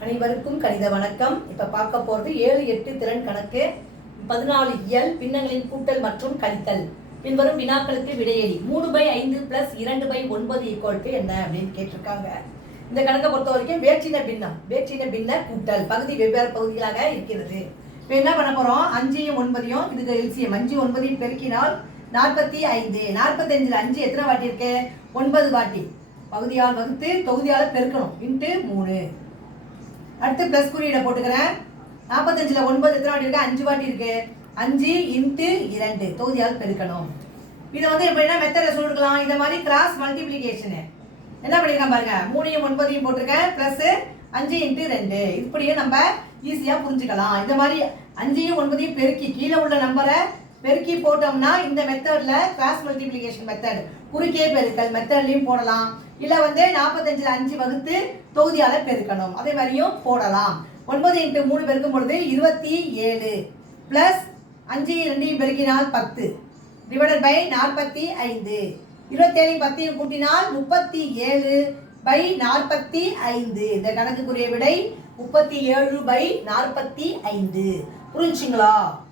அனைவருக்கும் கணித வணக்கம். இப்ப பார்க்க போறது ஏழு எட்டு திறன் கணக்கு பதினாலு இயல் பின்னங்களின் கூட்டல் மற்றும் கழித்தல். பின்வரும் வினாக்களுக்கு விடையளி மூணு பை ஐந்து பிளஸ் இரண்டு பை ஒன்பது ஈக்குவல் டு என்ன அப்படின்னு கேட்டிருக்காங்க. இந்த கணக்கை பொறுத்த வரைக்கும் வேற்றின பின்னம் வேற்றின பின்ன கூட்டல் பகுதி வெவ்வேறு பகுதிகளாக இருக்கிறது. இப்போ என்ன பண்ண போறோம்? அஞ்சையும் ஒன்பதையும் இதுக்கு எல்சியம் அஞ்சு ஒன்பதையும் பெருக்கினால் நாற்பத்தி ஐந்து. நாற்பத்தஞ்சில் அஞ்சு எத்தனை வாட்டி இருக்கு ஒன்பது வாட்டி. பகுதியால் வகுத்து தொகுதியால் பெருக்கணும். இன்ட்டு மூணு. அடுத்து ப்ளஸ் குறியீடை போட்டுக்கிறேன். நாற்பத்தஞ்சில் ஒன்பது எத்தனை வாட்டி இருக்கு? அஞ்சு வாட்டி இருக்கு. அஞ்சு இன்ட்டு இரண்டு. தொகுதியால் பெருக்கணும். இதை வந்து எப்படின்னா மெத்தடில் சொல்லிருக்கலாம்? இந்த மாதிரி கிராஸ் மல்டிப்ளிகேஷனு என்ன பண்ணியிருக்கேன் பாருங்க. மூணையும் ஒன்பதையும் போட்டிருக்கேன். ப்ளஸ்ஸு அஞ்சு இன்ட்டு ரெண்டு இப்படியும் நம்ம ஈஸியாக புரிஞ்சுக்கலாம். இந்த மாதிரி அஞ்சையும் ஒன்பதையும் பெருக்கி கீழே உள்ள நம்பரை பெருக்கி போட்டோம்னா இந்த மெத்தடில் கிராஸ் மல்டிப்ளிகேஷன் மெத்தட் குறுக்கே பெருக்கல் மெத்தட்லையும் போடலாம். இல்லை வந்து நாற்பத்தஞ்சில் அஞ்சு வகுத்து தொகுதியால் பெருக்கணும். அதே மாதிரியும் போடலாம். ஒன்பது இன்ட்டு மூணு பெருக்கும் பொழுது இருபத்தி ஏழு. ப்ளஸ் அஞ்சு ரெண்டையும் பெருக்கினால் பத்து. டிவைடட் பை நாற்பத்தி ஐந்து. இருபத்தேழையும் பத்தையும் கூட்டினால் முப்பத்தி ஏழு பை நாற்பத்தி ஐந்து. இந்த கணக்குக்குரிய விடை முப்பத்தி ஏழு பை நாற்பத்தி ஐந்து. புரிஞ்சுங்களா?